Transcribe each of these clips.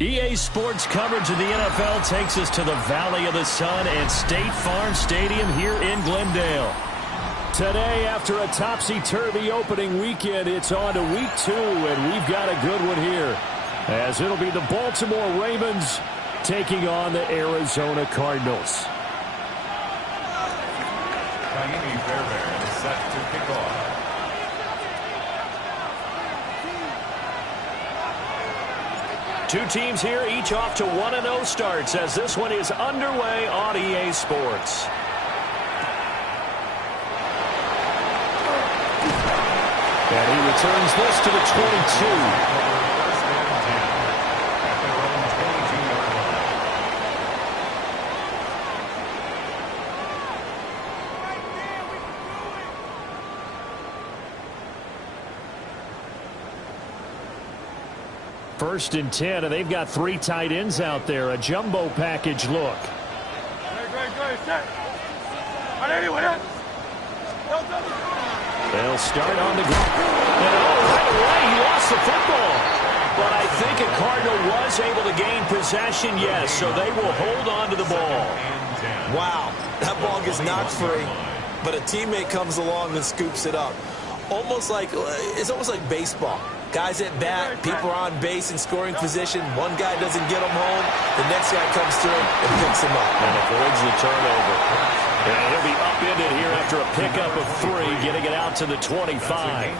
EA Sports coverage of the NFL takes us to the Valley of the Sun at State Farm Stadium here in Glendale. Today, after a topsy-turvy opening weekend, it's on to week 2, and we've got a good one here, as it'll be the Baltimore Ravens taking on the Arizona Cardinals. Naimi Fairbairn is set to kick off. Two teams here, each off to 1-0 starts, as this one is underway on EA Sports. And he returns this to the 22. First and 10, and they've got 3 tight ends out there. A jumbo package look. They'll start on the ground. And right away, he lost the football. But I think a Cardinal was able to gain possession, yes, so they will hold on to the ball. Wow, that ball gets knocked free, but a teammate comes along and scoops it up. It's almost like baseball. Guys at bat, people are on base in scoring position. One guy doesn't get him home. The next guy comes through and picks him up. And avoids the turnover. And he'll be upended here after a pickup of 3, getting it out to the 25.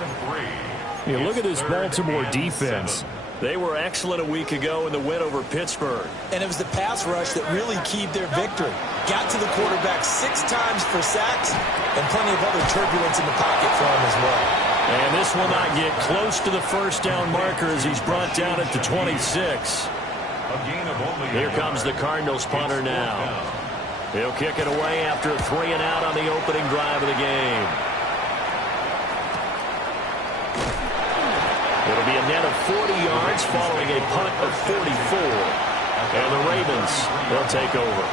You look at this Baltimore defense. They were excellent a week ago in the win over Pittsburgh. And it was the pass rush that really keyed their victory. Got to the quarterback 6 times for sacks and plenty of other turbulence in the pocket for him as well. And this will not get close to the first down marker as he's brought down at the 26. Here comes the Cardinals punter now. He'll kick it away after a 3 and out on the opening drive of the game. It'll be a net of 40 yards following a punt of 44. And the Ravens, they'll take over.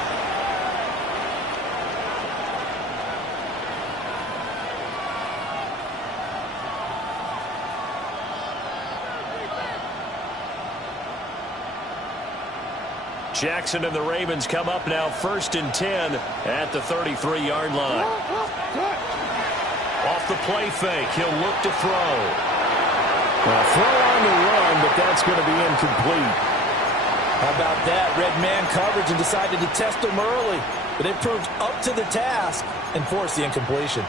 Jackson and the Ravens come up now first and 10 at the 33-yard line. Off the play fake, he'll look to throw. Well, throw on the run, but that's going to be incomplete. How about that? Red man coverage and decided to test him early, but it proved up to the task and forced the incompletion.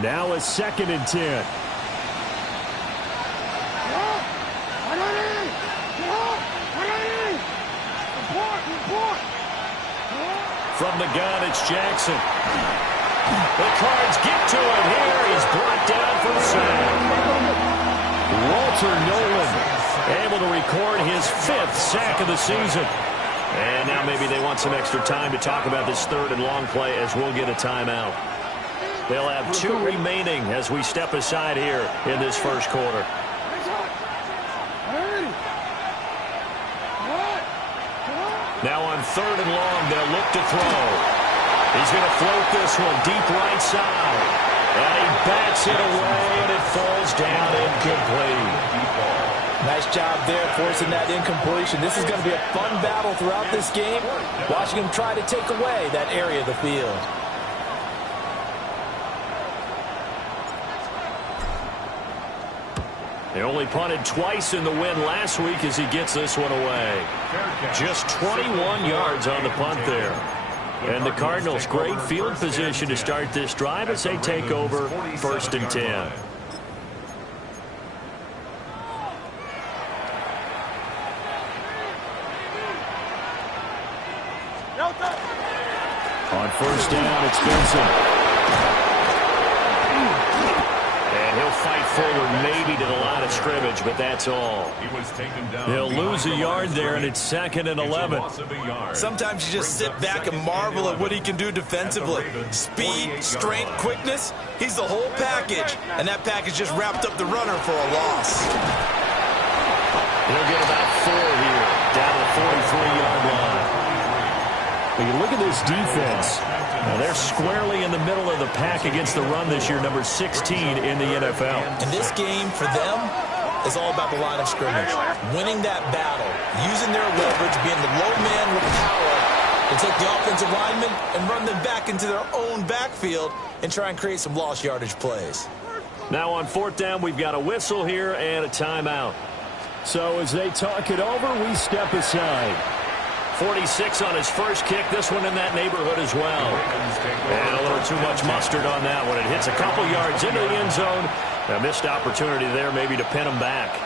Now a second and 10. From the gun, it's Jackson. The Cards get to him here. He's brought down for the sack. Walter Nolan able to record his 5th sack of the season. And now maybe they want some extra time to talk about this 3rd and long play as we'll get a timeout. They'll have 2 remaining as we step aside here in this first quarter. Now on 3rd and long, they'll look to throw. He's going to float this one deep right side. And he bats it away, and it falls down incomplete. Nice job there forcing that incompletion. This is going to be a fun battle throughout this game, watching him try to take away that area of the field. They only punted twice in the win last week as he gets this one away. Just 21 yards on the punt there. And the Cardinals, great field position to start this drive as they take over 1st and 10. On 1st down, it's Benson. And he'll fight forward maybe to the line of scrimmage, but that's all. He'll lose a yard there, and it's 2nd and 11. Sometimes you just sit back and marvel at what he can do defensively. Speed, strength, quickness, he's the whole package. And that package just wrapped up the runner for a loss. He'll get about 4 here, down to the 43-yard line. When you look at this defense, they're squarely in the middle of the pack against the run this year, number 16 in the NFL. And this game, for them, is all about the line of scrimmage. Winning that battle, using their leverage, being the low man with power to take the offensive linemen and run them back into their own backfield and try and create some lost yardage plays. Now on 4th down, we've got a whistle here and a timeout. So as they talk it over, we step aside. 46 on his first kick. This one in that neighborhood as well. And a little too much mustard on that one. It hits a couple yards into the end zone. A missed opportunity there maybe to pin him back.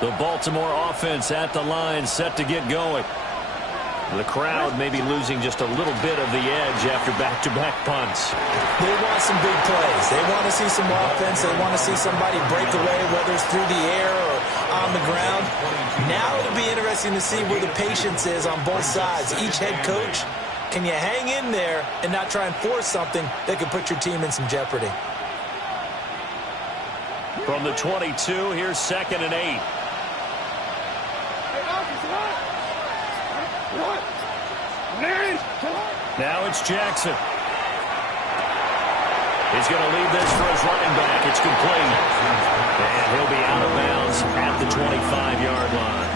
The Baltimore offense at the line, set to get going. The crowd may be losing just a little bit of the edge after back-to-back punts. They want some big plays. They want to see some offense. They want to see somebody break away, whether it's through the air or on the ground. Now it'll be interesting to see where the patience is on both sides. Each head coach, can you hang in there and not try and force something that could put your team in some jeopardy? From the 22, here's 2nd and 8. Now it's Jackson. He's going to leave this for his running back. It's complete. And he'll be out of bounds at the 25-yard line.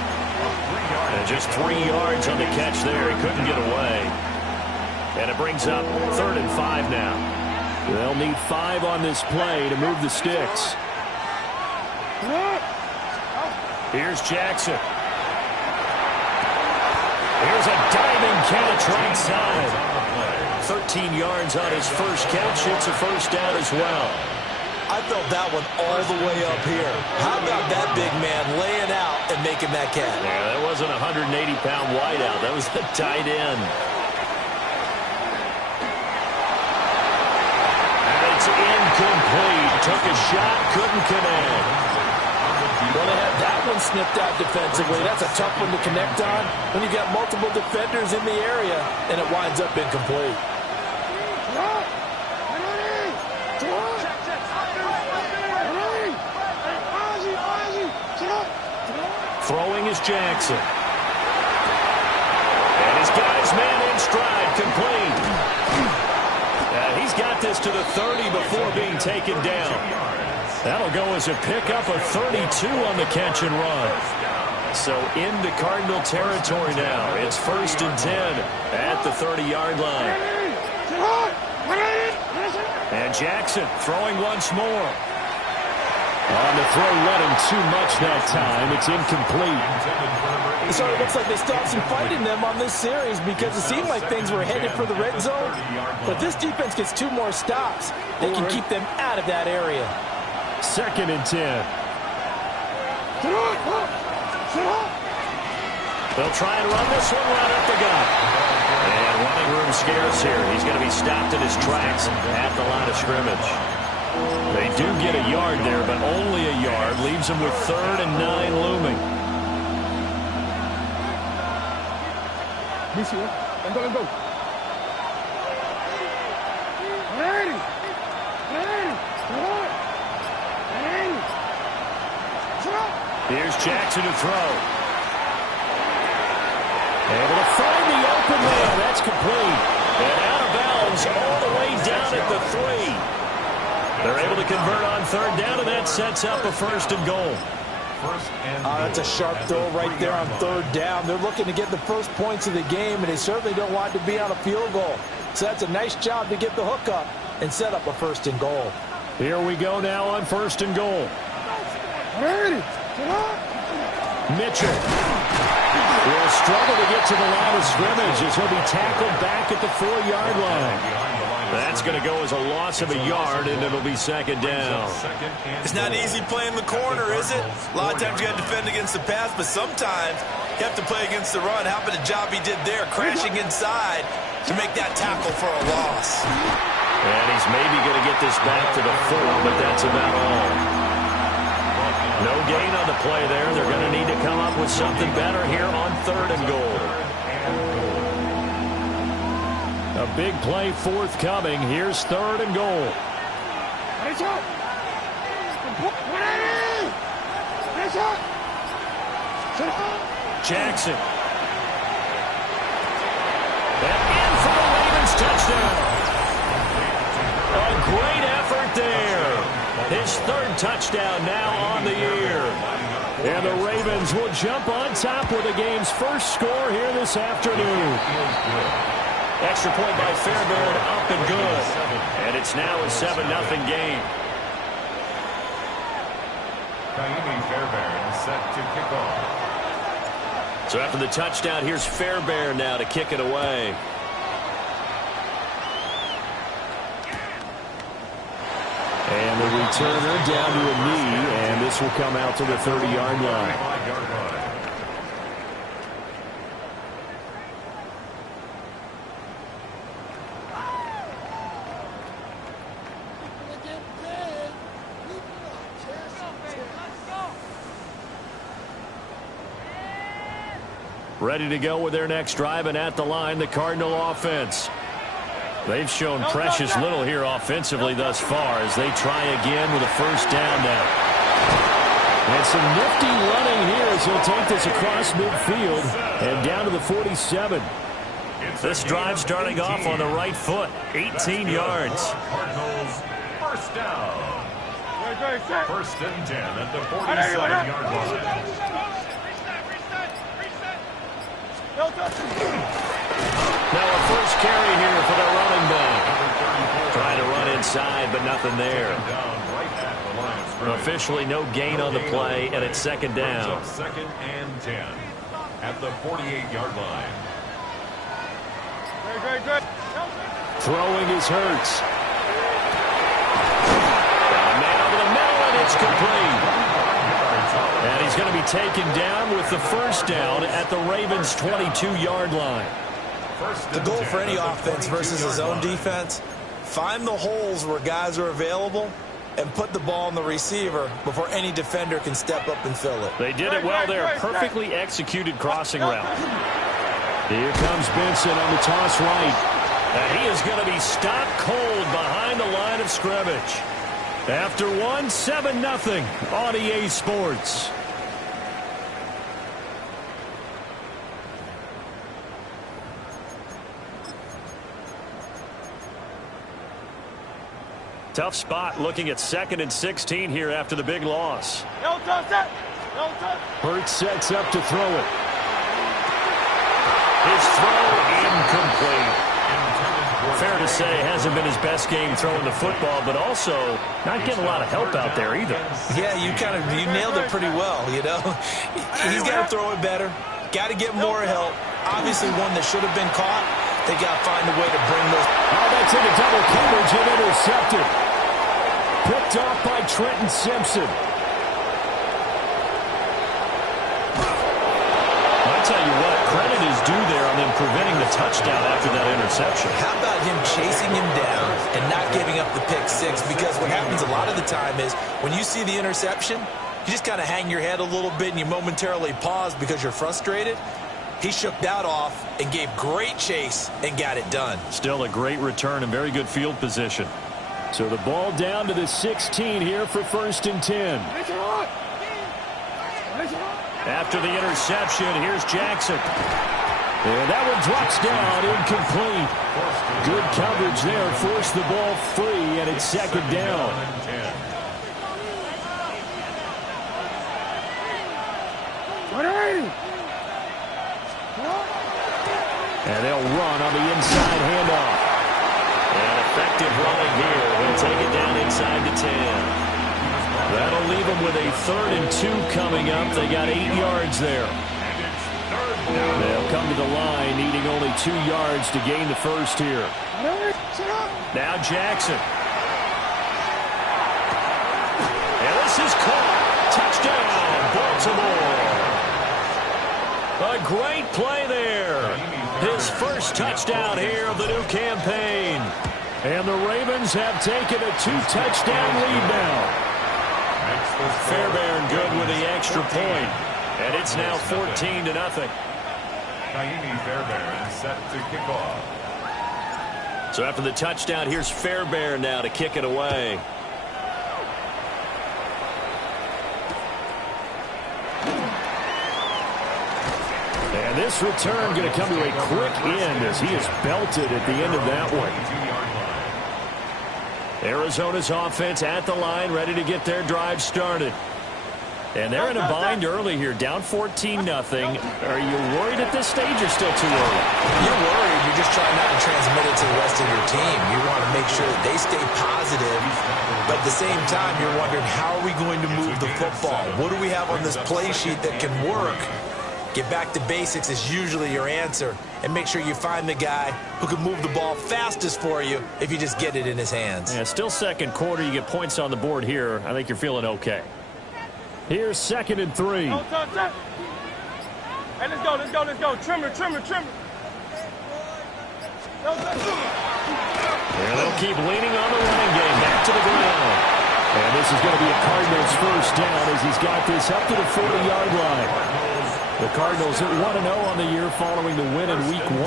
And just 3 yards on the catch there. He couldn't get away. And it brings up 3rd and 5 now. They'll need 5 on this play to move the sticks. Here's Jackson. Here's a diving catch right side. 13 yards on his first catch. It's a 1st down as well. I felt that one all the way up here. How about that big man laying out and making that catch? Yeah, that wasn't a 180-pound wideout. That was the tight end. And it's incomplete. Took a shot, couldn't connect. Well, they had that one snipped out defensively. That's a tough one to connect on when you've got multiple defenders in the area, and it winds up incomplete. Throwing is Jackson. And he's got his man in stride, complete. He's got this to the 30 before being taken down. That'll go as a pickup of 32 on the catch and run. So into Cardinal territory now. It's 1st and 10 at the 30-yard line. And Jackson throwing once more. On the throw, let him too much that time. It's incomplete. So it looks like they stopped some fight in them on this series because it seemed like things were headed for the red zone. But this defense gets 2 more stops. They can keep them out of that area. 2nd and 10. They'll try and run this one right up the gut. And running room scarce here. He's going to be stopped in his tracks at the line of scrimmage. They do get a yard there, but only a yard. Leaves them with 3rd and 9 looming. Go. Here's Jackson to throw. Able to find the open man. That's complete. And out of bounds all the way down at the 3. They're able to convert on 3rd down, and that sets up a 1st and goal. That's a sharp throw right there on 3rd down. They're looking to get the first points of the game, and they certainly don't want to be on a field goal. So that's a nice job to get the hook up and set up a 1st and goal. Here we go now on 1st and goal. Mitchell will struggle to get to the line of scrimmage as he'll be tackled back at the 4-yard line. That's going to go as a loss of a yard, and it'll be second down. It's not easy playing the corner, is it? A lot of times you got to defend against the pass, but sometimes you have to play against the run. How about the job he did there, crashing inside to make that tackle for a loss? And he's maybe going to get this back to the 4, but that's about all. No gain on the play there. They're going to need to come up with something better here on 3rd and goal. A big play forthcoming. Here's 3rd and goal. Jackson. And in for the Ravens touchdown. A great effort there. His 3rd touchdown now on the year. And the Ravens will jump on top with the game's first score here this afternoon. Extra point by Fairbairn, up and good. And it's now a 7-0 game. Kaimi Fairbairn set to kick off. So after the touchdown, here's Fairbairn now to kick it away. And the returner down to a knee, and this will come out to the 30-yard line. Ready to go with their next drive, and at the line, the Cardinal offense. They've shown precious little here offensively thus far as they try again with a first down now. And some nifty running here as he'll take this across midfield and down to the 47. This drive starting off on the right foot, 18 yards. Cardinals first down. 1st and 10 at the 47-yard line. Now a first carry here for the running back. Trying to run inside, but nothing there. Officially no gain on the play, and it's second down. 2nd and 10 at the 48-yard line. Throwing is Hurts. A man over the middle, and it's complete. And he's going to be taken down with the first down at the Ravens' 22-yard line. The goal for any offense versus his own defense, find the holes where guys are available and put the ball on the receiver before any defender can step up and fill it. They did it well there. Perfectly executed crossing route. Here comes Benson on the toss right. And he is going to be stopped cold behind the line of scrimmage. After one, 7-0 on EA Sports. Tough spot looking at 2nd and 16 here after the big loss. Hurts sets up to throw it. His throw incomplete. Fair to say, hasn't been his best game throwing the football, but also not getting a lot of help out there either. Yeah, you nailed it pretty well, you know. He's got to throw it better. Got to get more help. Obviously one that should have been caught. They got to find a way to bring those. Oh, that's into double coverage and intercepted. Picked off by Trenton Simpson. I tell you what, credit is due there on them preventing the touchdown after that interception. How about him chasing him down and not giving up the pick six? Because what happens a lot of the time is when you see the interception, you just kind of hang your head a little bit and you momentarily pause because you're frustrated. He shook that off and gave great chase and got it done. Still a great return and very good field position. So the ball down to the 16 here for 1st and 10. After the interception, here's Jackson. And that one drops down, incomplete. Good coverage there, forced the ball free, and it's 2nd down. And they'll run on the inside handoff. And effective running here. He'll take it down inside the 10. That'll leave them with a 3rd and 2 coming up. They got 8 yards there. They'll come to the line needing only 2 yards to gain the first here. Now Jackson. And this is caught. Touchdown, Baltimore. A great play there. His first touchdown here of the new campaign. And the Ravens have taken a 2-touchdown lead now. Fairbairn good with the extra point. And it's now 14-0. Naimi Fairbairn set to kick off. So after the touchdown, here's Fairbairn now to kick it away. And this return going to come to a quick end as he is belted at the end of that one. Arizona's offense at the line, ready to get their drive started. And they're in a bind early here, down 14-0. Are you worried at this stage or still too early? You're worried. You're just trying not to transmit it to the rest of your team. You want to make sure that they stay positive. But at the same time, you're wondering, how are we going to move the football? What do we have on this play sheet that can work? Get back to basics is usually your answer. And make sure you find the guy who can move the ball fastest for you if you just get it in his hands. Yeah, still second quarter. You get points on the board here. I think you're feeling okay. Here's 2nd and 3. Hey, let's go. Trimmer. And they'll keep leaning on the running game. Back to the ground. And this is going to be a Cardinals first down as he's got this up to the 40-yard line. The Cardinals at 1-0 on the year following the win in Week 1.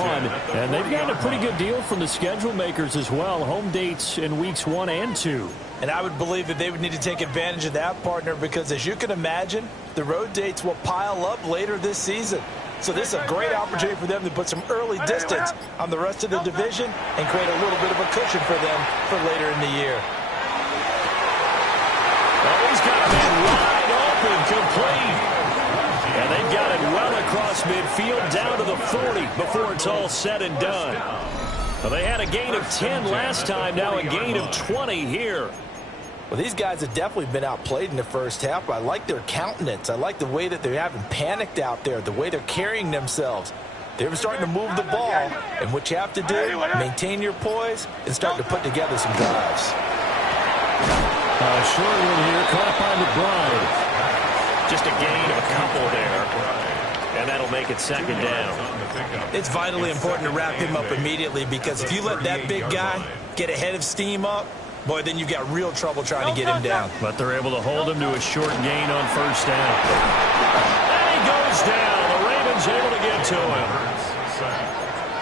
And they've gotten a pretty good deal from the schedule makers as well. Home dates in Weeks 1 and 2. And I would believe that they would need to take advantage of that, partner, because as you can imagine, the road dates will pile up later this season. So this is a great opportunity for them to put some early distance on the rest of the division and create a little bit of a cushion for them for later in the year. Well, he's got a man wide open, complete. And they've got it well across midfield down to the 40 before it's all said and done. Well, they had a gain of 10 last time, now a gain of 20 here. Well, these guys have definitely been outplayed in the first half, but I like their countenance. I like the way that they haven't panicked out there, the way they're carrying themselves. They're starting to move the ball, and what you have to do, maintain your poise and start to put together some drives. Short one here, caught by McBride. Just a gain of a couple there, and that'll make it 2nd down. It's vitally important to wrap him up immediately, because if you let that big guy get ahead of steam up, boy, then you've got real trouble trying to get him down. But they're able to hold him to a short gain on first down. And he goes down. The Ravens able to get to him.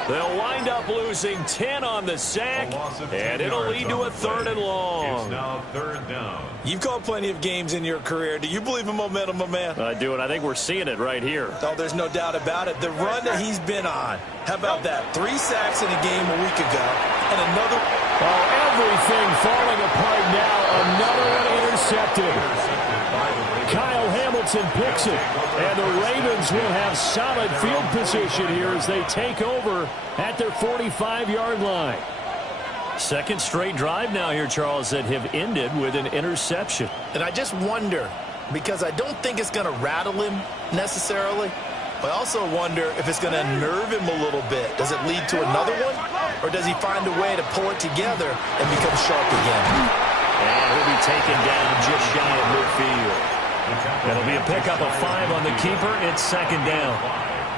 They'll wind up losing 10 on the sack, and it'll lead to a 3rd and long. It's now 3rd down. You've called plenty of games in your career. Do you believe in momentum, my man? I do, and I think we're seeing it right here. Oh, there's no doubt about it. The run that he's been on. How about that? 3 sacks in a game a week ago, and another. Oh, everything falling apart now. Another one intercepted. Kyle Hamilton picks it, and the Ravens will have solid field position here as they take over at their 45-yard line. Second straight drive now here, Charles, that have ended with an interception. And I just wonder, because I don't think it's going to rattle him necessarily, I also wonder if it's going to nerve him a little bit. Does it lead to another one, or does he find a way to pull it together and become sharp again? And he'll be taken down just shy of midfield. It'll be a pickup of 5 on the keeper. It's 2nd down.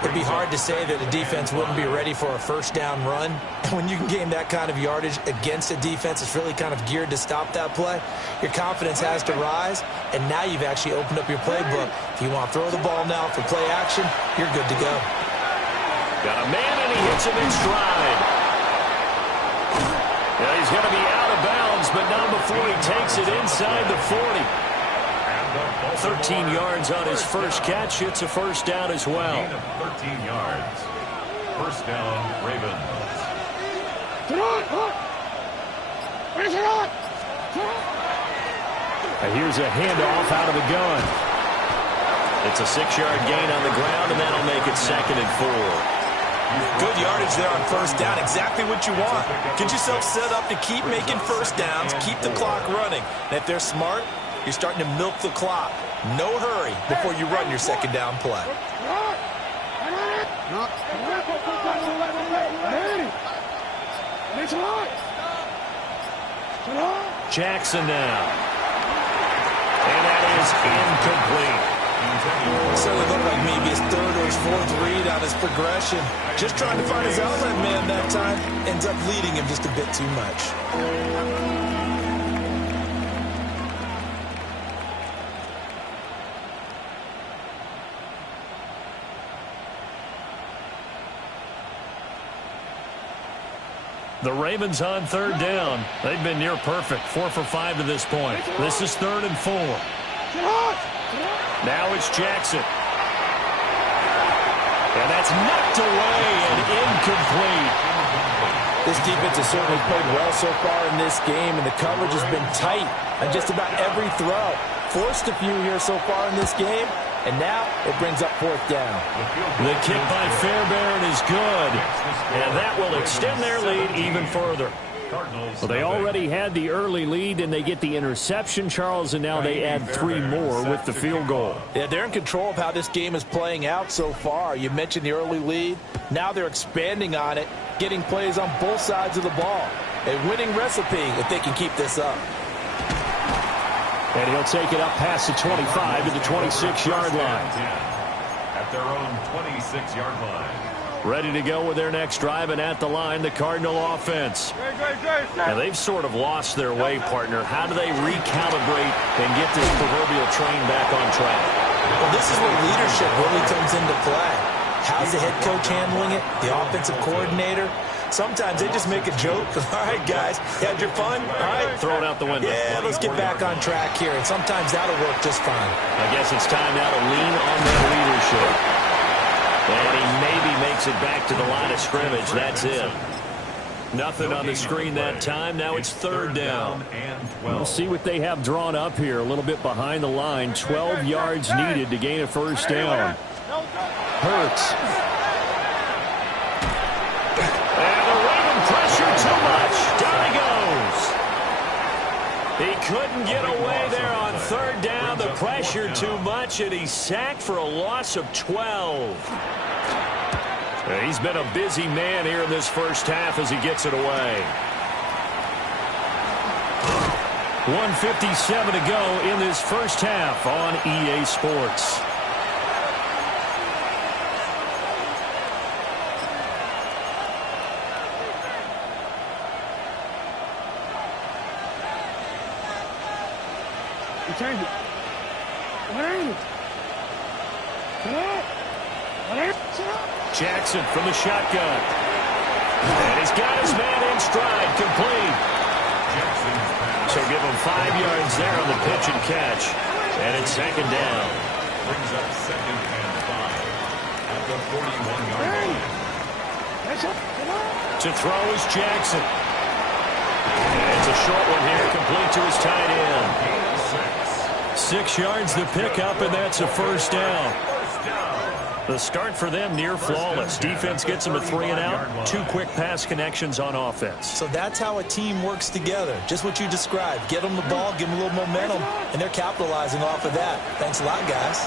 It'd be hard to say that a defense wouldn't be ready for a first down run. When you can gain that kind of yardage against a defense that's really kind of geared to stop that play, your confidence has to rise, and now you've actually opened up your playbook. If you want to throw the ball now for play action, you're good to go. Got a man, and he hits him in stride. Yeah, he's going to be out of bounds, but not before he takes it inside the 40. 13 yards on his first catch. It's a first down as well. 13 yards. First down, Ravens. And here's a handoff out of the gun. It's a 6-yard gain on the ground, and that'll make it 2nd and 4. Good yardage there on first down. Exactly what you want. Get yourself set up to keep making first downs, keep the clock running. And if they're smart, You're starting to milk the clock. No hurry before you run your second down play. Jackson now. And that is incomplete. Certainly looked like maybe his third or his fourth read on his progression. Just trying to find his outlet man that time. Ends up leading him just a bit too much. The Ravens on third down. They've been near perfect. 4 for 5 to this point. This is 3rd and 4. Now it's Jackson. And that's knocked away and incomplete. This defense has certainly played well so far in this game, and the coverage has been tight on just about every throw. Forced a few here so far in this game, and now it brings up 4th down. The kick by Fairbairn is good, and that will extend their lead even further. Well, they already had the early lead, and they get the interception, Charles, and now they add 3 more with the field goal. Yeah, they're in control of how this game is playing out so far. You mentioned the early lead. Now they're expanding on it, getting plays on both sides of the ball. A winning recipe if they can keep this up. And he'll take it up past the 25 to the 26-yard line. At their own 26-yard line. Ready to go with their next drive, and at the line, the Cardinal offense. And they've sort of lost their way, partner. How do they recalibrate and get this proverbial train back on track? Well, this is where leadership really comes into play. How's the head coach handling it? The offensive coordinator? Sometimes they just make a joke. All right, guys, you had your fun? All right. Throw it out the window. Yeah, let's get back on track here. And sometimes that'll work just fine. I guess it's time now to lean on their leadership. And he maybe makes it back to the line of scrimmage. That's it. Nothing on the screen that time. Now it's 3rd down. We'll see what they have drawn up here. A little bit behind the line. 12 yards needed to gain a 1st down. Hurts. And the Raven pressure too much. Down he goes. He couldn't get away there on 3rd down. The pressure too much, and he's sacked for a loss of 12. He's been a busy man here in this first half as he gets it away. 1:57 to go in this first half on EA Sports. Change it. Jackson from the shotgun. And he's got his man in stride, complete. So give him 5 yards there on the pitch and catch. And it's 2nd down. Brings up 2nd and 5 at the 41-yard line. To throw is Jackson. And it's a short one here, complete to his tight end. 6 yards the pickup, and that's a 1st down. The start for them near flawless. Defense gets them a 3 and out. 2 quick pass connections on offense. So that's how a team works together. Just what you described. Get them the ball, give them a little momentum, and they're capitalizing off of that. Thanks a lot, guys.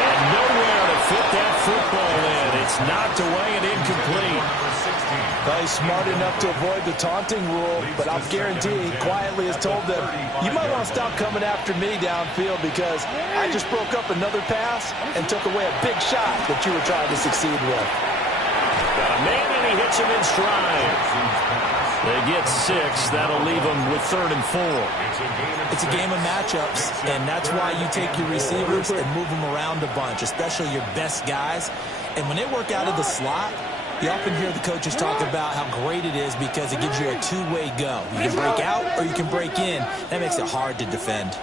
And nowhere to fit that football in. It's knocked away and incomplete. Well, he's smart enough to avoid the taunting rule, but I'll guarantee he quietly has told them, you might want to stop coming after me downfield because I just broke up another pass and took away a big shot that you were trying to succeed with. Got a man, and he hits him in stride. They get 6. That'll leave them with 3rd and 4. It's a game of matchups, and that's why you take your receivers and move them around a bunch, especially your best guys. And when they work out of the slot, you often hear the coaches talk about how great it is because it gives you a two-way go. You can break out or you can break in. That makes it hard to defend.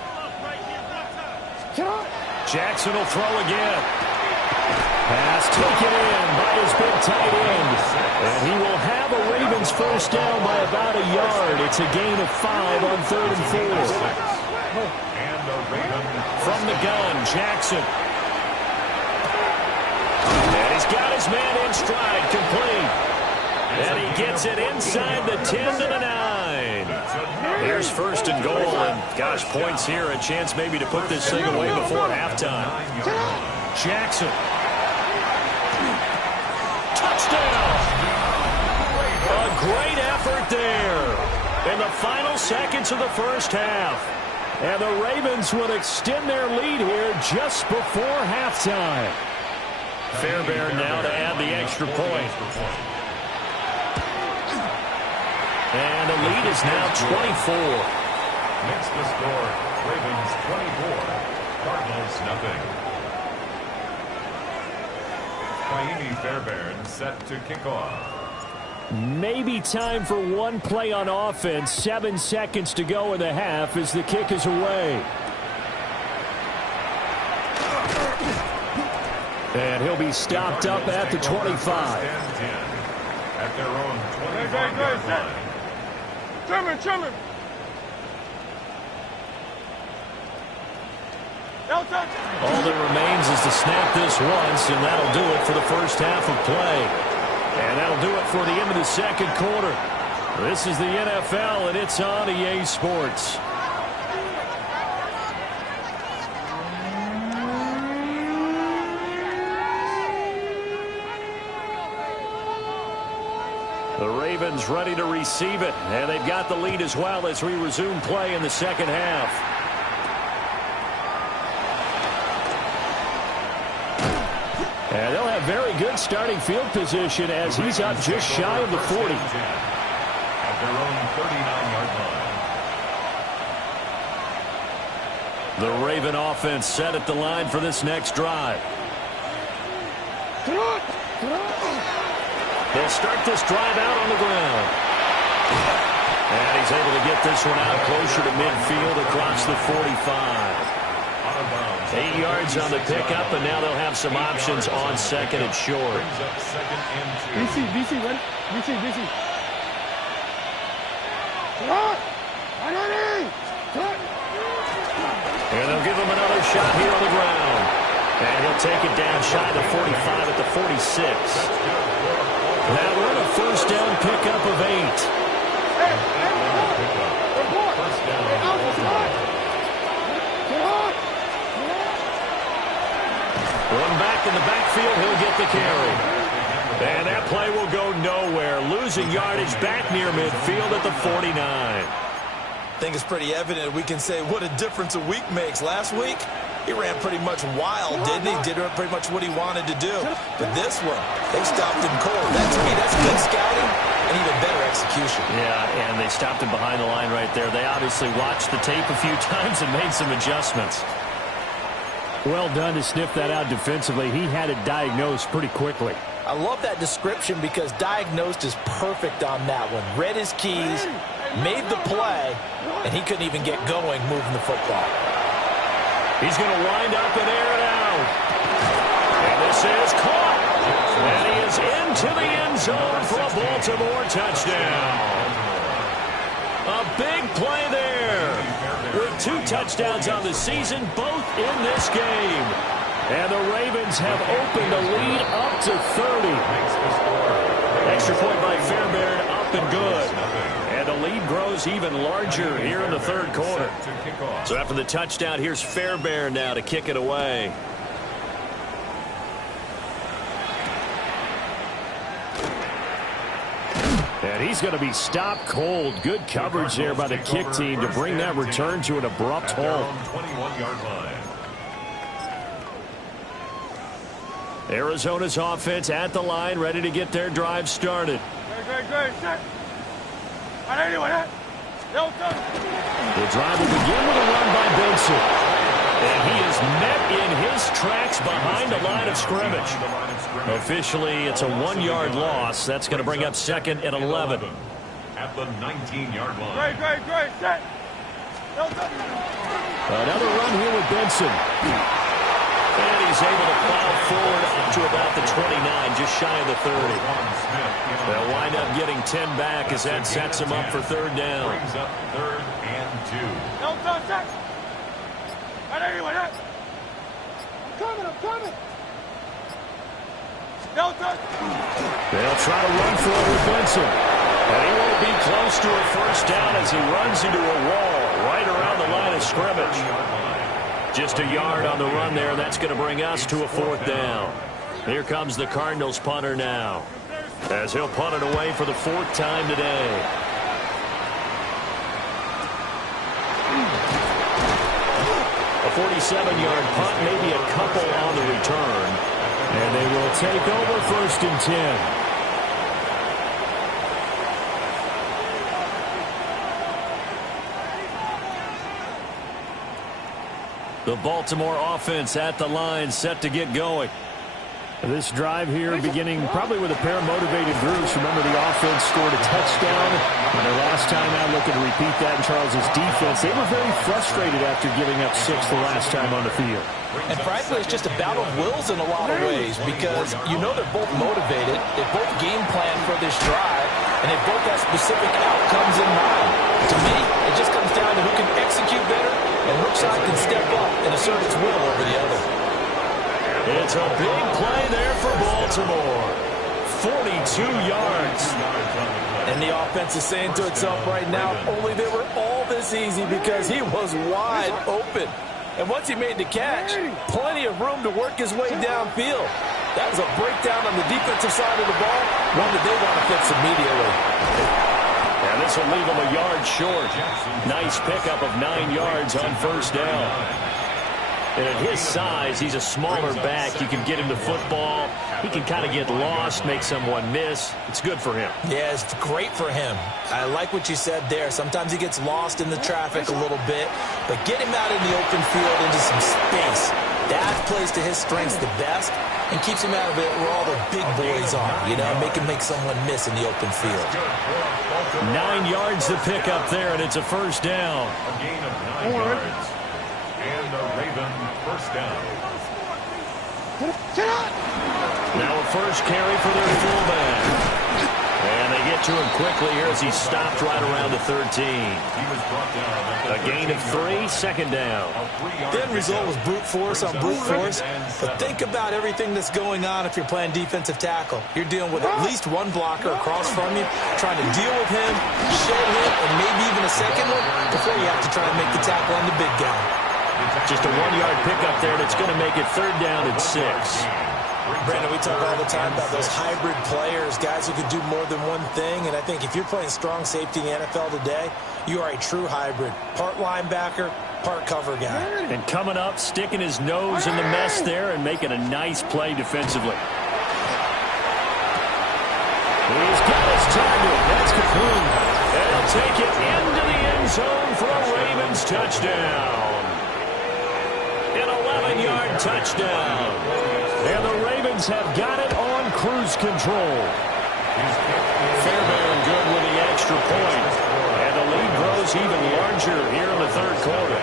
Jackson will throw again. Pass taken in by his big tight end. And he will have a Ravens 1st down by about a yard. It's a gain of 5 on 3rd and 4. From the gun, Jackson. And he's got his man in stride, complete. And he gets it inside the 10 to the 9. Here's first and goal. And, gosh, points here. A chance maybe to put this thing away before halftime. Jackson. Touchdown. A great effort there in the final seconds of the first half. And the Ravens will extend their lead here just before halftime. Fairbairn now to add the extra point. And the lead is now 24. Makes the score Ravens 24, Cardinals nothing. Kaimi Fairbairn set to kick off. Maybe time for one play on offense. 7 seconds to go in the half as the kick is away. And he'll be stopped up at the 25. At their own 25-yard line. German. All that remains is to snap this once, and that'll do it for the first half of play. And that'll do it for the end of the second quarter. This is the NFL, and it's on EA Sports. The Ravens ready to receive it, and they've got the lead as well as we resume play in the second half. And they'll have very good starting field position as he's up just shy of the 40. At their own 39-yard line. The Raven offense set at the line for this next drive. They'll start this drive out on the ground. And he's able to get this one out closer to midfield across the 45. 8 yards on the pickup, and now they'll have some options on second and short. BC, run. BC. And they'll give him another shot here on the ground. And he'll take it down shy of the 45 at the 46. Now we're in a first down pickup of 8. One back in the backfield, he'll get the carry. And that play will go nowhere. Losing yardage back near midfield at the 49. I think it's pretty evident we can say what a difference a week makes. Last week, he ran pretty much wild, didn't he? Did pretty much what he wanted to do. But this one, they stopped him cold. That, to me, that's good scouting and even better execution. Yeah, and they stopped him behind the line right there. They obviously watched the tape a few times and made some adjustments. Well done to sniff that out defensively. He had it diagnosed pretty quickly. I love that description because diagnosed is perfect on that one. Read his keys, made the play, and he couldn't even get going moving the football. He's going to wind up and air it out. And this is caught. And he is into the end zone for a Baltimore touchdown. A big play there. With 2 touchdowns on the season, both in this game. And the Ravens have opened the lead up to 30. Extra point by Fairbairn, up and good. And the lead grows even larger here in the third quarter. So after the touchdown, here's Fairbairn now to kick it away. And he's going to be stopped cold. Good coverage there by the kick team to bring that return to an abrupt halt. 21-yard line. Arizona's offense at the line, ready to get their drive started. Great. Set. The drive will begin with a run by Benson. And he is met in his tracks behind the line of scrimmage. Officially, it's a 1-yard loss. That's going to bring up second and 11. At the 19-yard line. Great. Set. Another run here with Benson. And he's able to plow forward to about the 29, just shy of the 30. They'll wind up getting 10 back as that sets him up for third down. Brings up 3rd and 2. I'm coming. They'll try to run for it with Benson. And he won't be close to a first down as he runs into a wall right around the line of scrimmage. Just a yard on the run there. That's going to bring us to a 4th down. Here comes the Cardinals punter now, as he'll punt it away for the 4th time today. A 47-yard punt, maybe a couple on the return. And they will take over 1st and 10. The Baltimore offense at the line, set to get going. This drive here beginning probably with a pair of motivated groups. Remember, the offense scored a touchdown. And their last time out, looking to repeat that in Charles' defense. They were very frustrated after giving up 6 the last time on the field. And frankly, it's just a battle of wills in a lot of ways because you know they're both motivated. They both game plan for this drive, and they both have specific outcomes in mind. To me, it just comes down to who can execute better and which side can step up and assert its will over the other. It's a big play there for Baltimore. 42 yards. And the offense is saying to itself right now, only they were all this easy because he was wide open. And once he made the catch, plenty of room to work his way downfield. That was a breakdown on the defensive side of the ball, one that they want to fix immediately. And this will leave him a yard short. Nice pickup of 9 yards on 1st down. And at his size, he's a smaller back. You can get him the football. He can kind of get lost, make someone miss. It's good for him. Yeah, it's great for him. I like what you said there. Sometimes he gets lost in the traffic a little bit, but get him out in the open field into some space. That plays to his strengths the best and keeps him out of it where all the big boys are, you know, make someone miss in the open field. 9 yards to pick up there, and it's a 1st down. A gain of 9 yards. And the Raven 1st down. Now a first carry for their fullback. And they get to him quickly here as he stopped right around the 13. He was brought down. A gain of 3, 2nd down. The end result was brute force on brute force. But think about everything that's going on if you're playing defensive tackle. You're dealing with at least one blocker across from you, trying to deal with him, shed him, and maybe even a second one before you have to try and make the tackle on the big guy. Just a 1-yard pickup there, and it's going to make it 3rd down and 6. Brandon, we talk all the time about those hybrid players, guys who can do more than one thing. And I think if you're playing strong safety in the NFL today, you are a true hybrid. Part linebacker, part cover guy. And coming up, sticking his nose in the mess there and making a nice play defensively. He's got his target. That's complete. And he'll take it into the end zone for a Ravens touchdown. An 11-yard touchdown. And the Ravens have got it on cruise control. Fairbairn good with the extra point. And the lead grows even larger here in the 3rd quarter.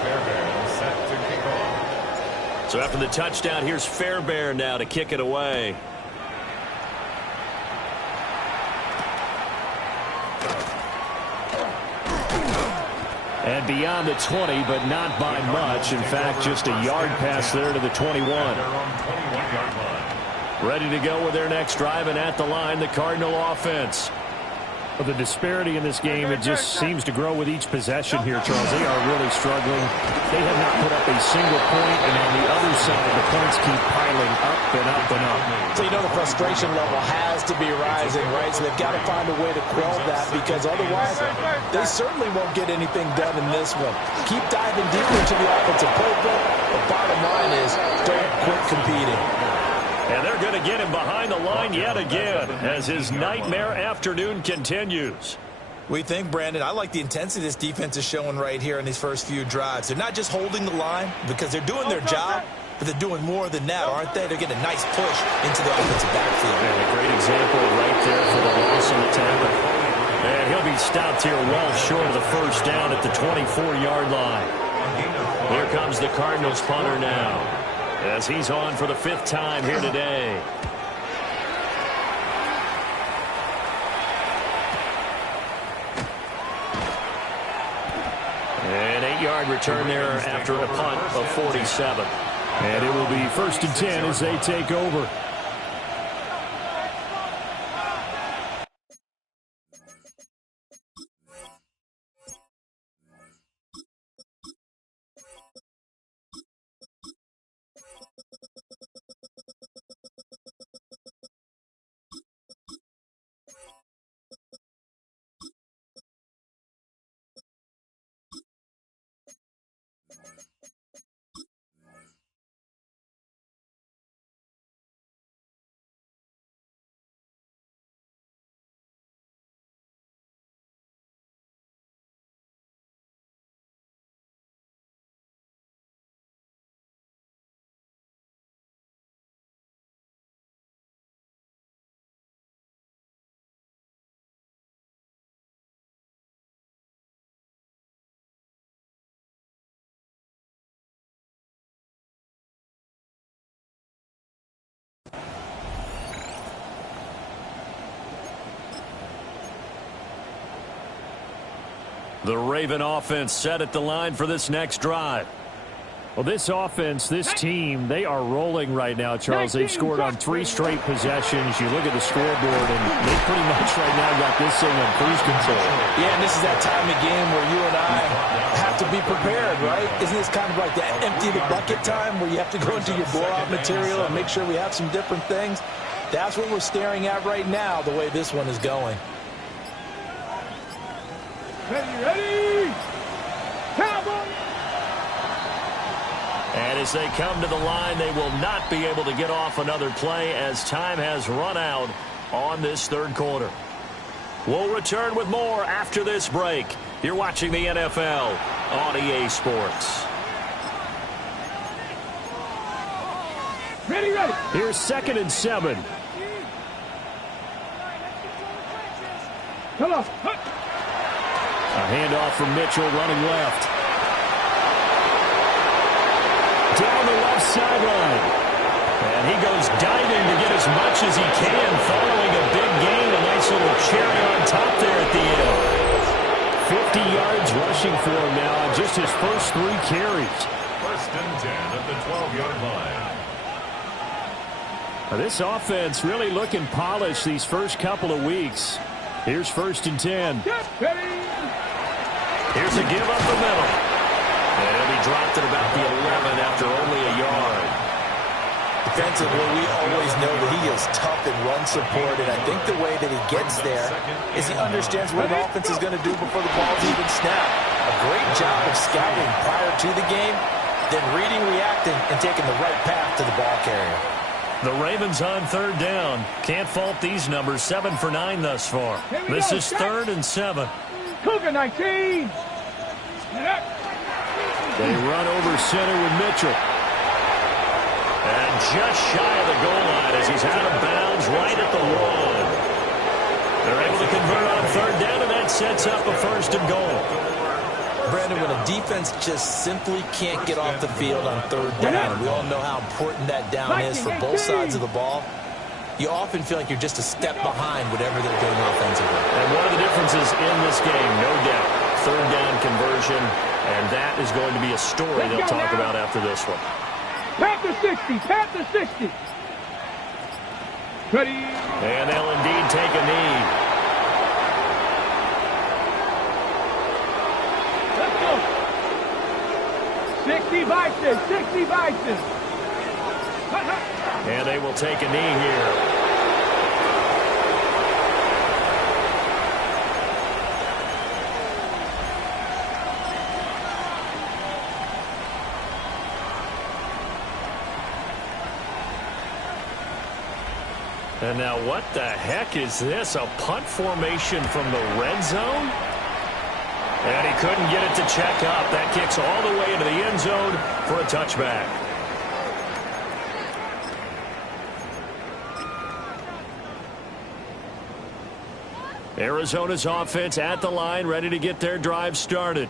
Fairbairn set to kick off. So after the touchdown, here's Fairbairn now to kick it away. And beyond the 20, but not by much. In fact, just a yard pass there to the 21. They're on 21-yard line. Ready to go with their next drive, and at the line, the Cardinal offense. Well, the disparity in this game, it just seems to grow with each possession here, Charles. They are really struggling. They have not put up a single point, and on the other side, the points keep piling up and up and up. So you know the frustration level has to be rising, right? So they've got to find a way to quell that because otherwise they certainly won't get anything done in this one. Keep diving deeper into the offensive playbook. The bottom line is don't quit competing. And they're going to get him behind the line yet again as his nightmare afternoon continues. We think, Brandon, I like the intensity this defense is showing right here in these first few drives. They're not just holding the line because they're doing their job, but they're doing more than that, aren't they? They're getting a nice push into the offensive backfield. And a great example right there for the loss on the tackle. And he'll be stopped here well short of the 1st down at the 24-yard line. Here comes the Cardinals punter now, as he's on for the 5th time here today. An 8-yard return there after a punt of 47. And it will be 1st and 10 as they take over. The Raven offense set at the line for this next drive. Well, this offense, this team, they are rolling right now, Charles. They've scored on 3 straight possessions. You look at the scoreboard, and they pretty much right now got this thing on cruise control. Yeah, and this is that time of game where you and I have to be prepared, right? Isn't this kind of like that empty the bucket time where you have to go into your blowout material and make sure we have some different things? That's what we're staring at right now, the way this one is going. Ready? Cowboy! And as they come to the line, they will not be able to get off another play as time has run out on this third quarter. We'll return with more after this break. You're watching the NFL on EA Sports. Ready. Here's 2nd and 7. Come on. A handoff from Mitchell running left. Down the left sideline. And he goes diving to get as much as he can following a big gain. A nice little cherry on top there at the end. 50 yards rushing for him now on just his first 3 carries. 1st and 10 at the 12-yard line. Now, this offense really looking polished these first couple of weeks. Here's 1st and 10. Here's a give up the middle. And he dropped at about the 11 after only a yard. Defensively, we always know that he is tough in run support, and I think the way that he gets there is he understands what an offense is going to do before the ball's even snapped. A great job of scouting prior to the game, then reading, reacting, and taking the right path to the ball carrier. The Ravens on 3rd down. Can't fault these numbers. 7 for 9 thus far. This is 3rd and 7. Cougar 19. They run over center with Mitchell. And just shy of the goal line as he's out of bounds right at the 1. They're able to convert on 3rd down, and that sets up a 1st and goal. Brandon, when a defense just simply can't get off the field on 3rd down, we all know how important that down is for both sides of the ball. You often feel like you're just a step behind whatever they're doing offensively. And one of the differences in this game, no doubt, 3rd down conversion, and that is going to be a story they'll talk about after this one. Panther 60. Panther 60. Ready. And they'll indeed take a knee. Let's go. 60 Bison. 60 Bison. And they will take a knee here. And now what the heck is this? A punt formation from the red zone? And he couldn't get it to check up. That kicks all the way into the end zone for a touchback. Arizona's offense at the line, ready to get their drive started.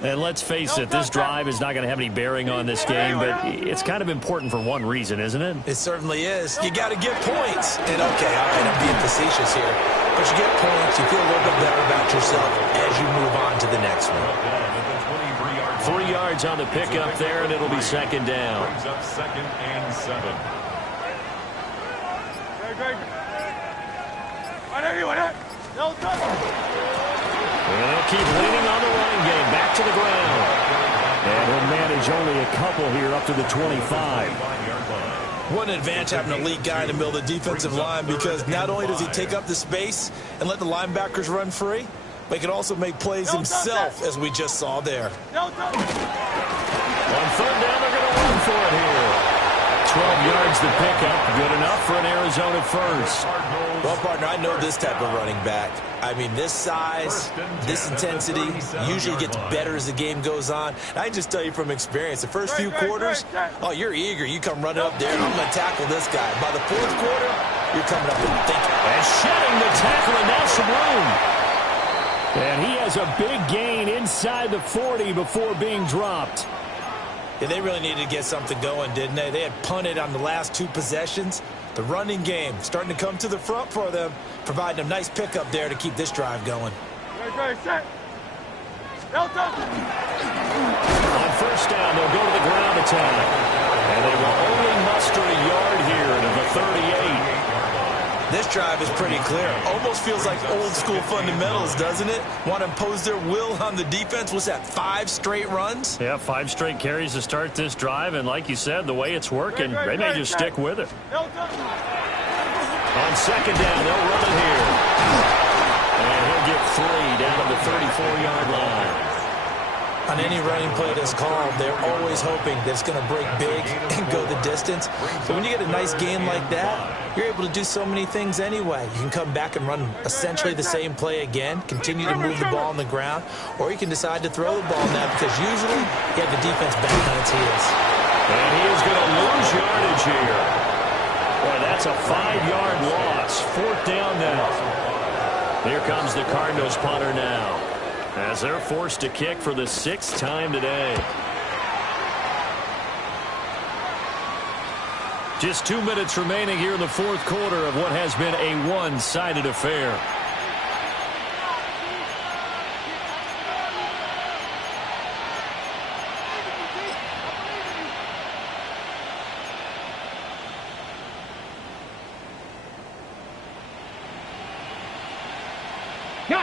And let's face it, this drive is not going to have any bearing on this game, but it's kind of important for one reason, isn't it? It certainly is. You got to get points. And, okay, all right, I'm being facetious here. But you get points, you feel a little bit better about yourself as you move on to the next one. 3 yards on the pickup there, and it'll be 2nd down. Brings up 2nd and 7. And they'll keep leaning on the running game. Back to the ground. And he'll manage only a couple here up to the 25. What an advantage having an elite guy in the middle of the defensive line, because not only does he take up the space and let the linebackers run free, but he can also make plays himself, as we just saw there. On 3rd down, they're going to run for it here. 12 yards to pick up. Good enough for an Arizona first. Well, partner, I know this type of running back. I mean, this size, this intensity usually gets better as the game goes on. And I just tell you from experience, the first few quarters, oh, you're eager. You come running up there, and I'm going to tackle this guy. By the 4th quarter, you're coming up and thinking. And shedding the tackle, and now some room. And he has a big gain inside the 40 before being dropped. Yeah, they really needed to get something going, didn't they? They had punted on the last 2 possessions. The running game starting to come to the front for them, providing a nice pickup there to keep this drive going. On first down, they'll go to the ground attack. And they will only muster a yard here to the 38. This drive is pretty clear. Almost feels like old school fundamentals, doesn't it? Want to impose their will on the defense. What's that, 5 straight runs? Yeah, 5 straight carries to start this drive. And like you said, the way it's working, they may just stick with it. On second down, they'll run it here. And he'll get 3 down to the 34-yard line. On any running play that's called, they're always hoping that it's going to break big and go the distance. But when you get a nice game like that, you're able to do so many things anyway. You can come back and run essentially the same play again, continue to move the ball on the ground, or you can decide to throw the ball now because usually you have the defense back on its heels. And he is going to lose yardage here. Boy, that's a 5-yard loss. 4th down now. Here comes the Cardinals punter now, as they're forced to kick for the 6th time today. Just 2 minutes remaining here in the 4th quarter of what has been a one-sided affair.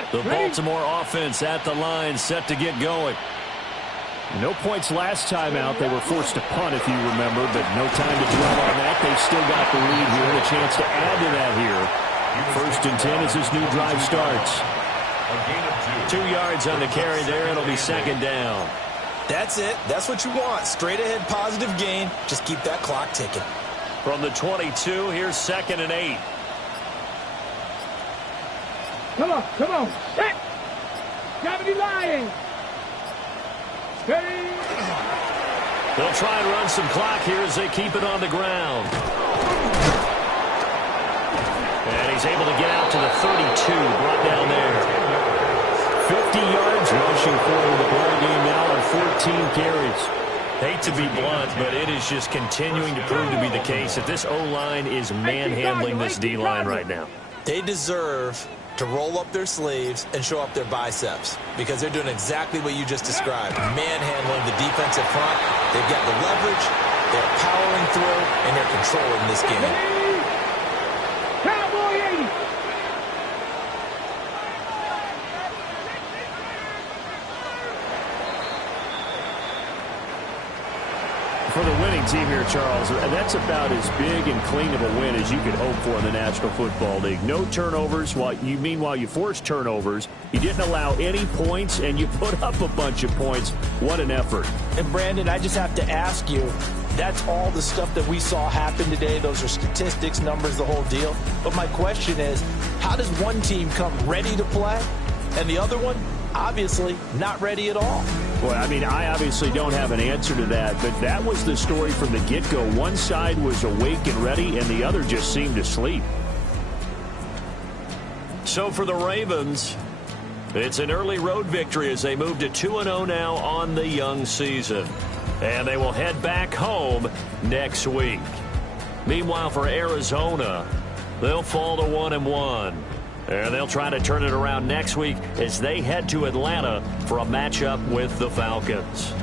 The Baltimore offense at the line, set to get going. No points last time out. They were forced to punt, if you remember, but no time to dwell on that. They've still got the lead here and a chance to add to that here. 1st and 10 as this new drive starts. 2 yards on the carry there. It'll be 2nd down. That's it. That's what you want. Straight ahead positive gain. Just keep that clock ticking. From the 22, here's 2nd and 8. Come on. Set. Gravity line. Steady. They'll try and run some clock here as they keep it on the ground. And he's able to get out to the 32, brought down there. 50 yards rushing for the ball game now on 14 carries. Hate to be blunt, but it is just continuing to prove to be the case that this O-line is manhandling this D-line right now. They deserve to roll up their sleeves and show up their biceps because they're doing exactly what you just described, manhandling the defensive front. They've got the leverage, they're powering through, and they're controlling this game. Cowboy 80. For the winning team here, Charles, that's about as big and clean of a win as you could hope for in the National Football League. No turnovers. Meanwhile, you forced turnovers. You didn't allow any points, and you put up a bunch of points. What an effort. And, Brandon, I just have to ask you, that's all the stuff that we saw happen today. Those are statistics, numbers, the whole deal. But my question is, how does one team come ready to play, and the other one, obviously, not ready at all? Well, I mean, I obviously don't have an answer to that, but that was the story from the get-go. One side was awake and ready, and the other just seemed to sleep. So for the Ravens, it's an early road victory as they move to 2-0 now on the young season. And they will head back home next week. Meanwhile, for Arizona, they'll fall to 1-1. And they'll try to turn it around next week as they head to Atlanta for a matchup with the Falcons.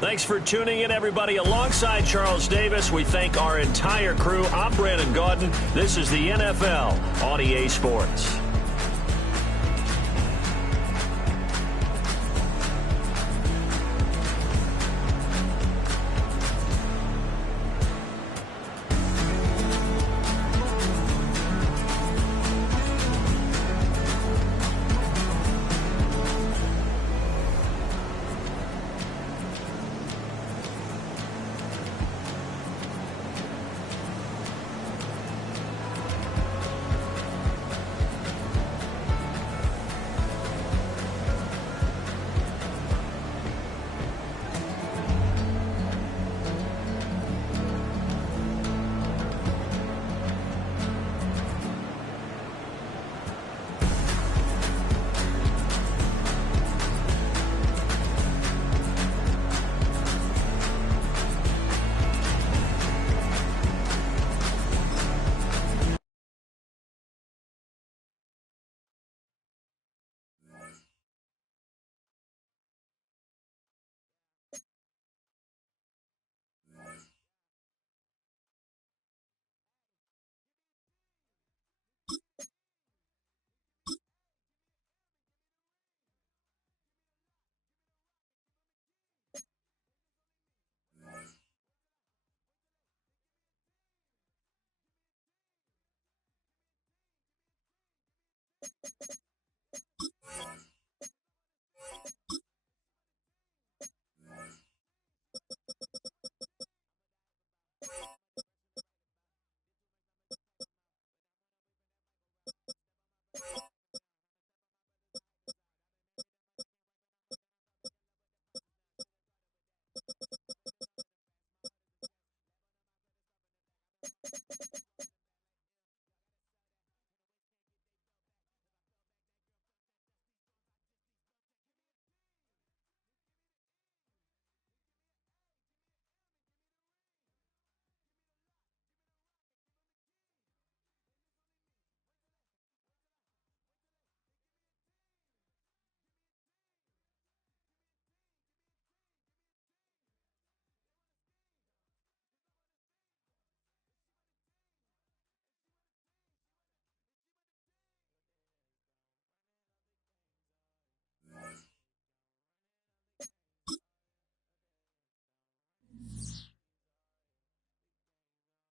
Thanks for tuning in, everybody. Alongside Charles Davis, we thank our entire crew. I'm Brandon Gaudin. This is the NFL on EA Sports.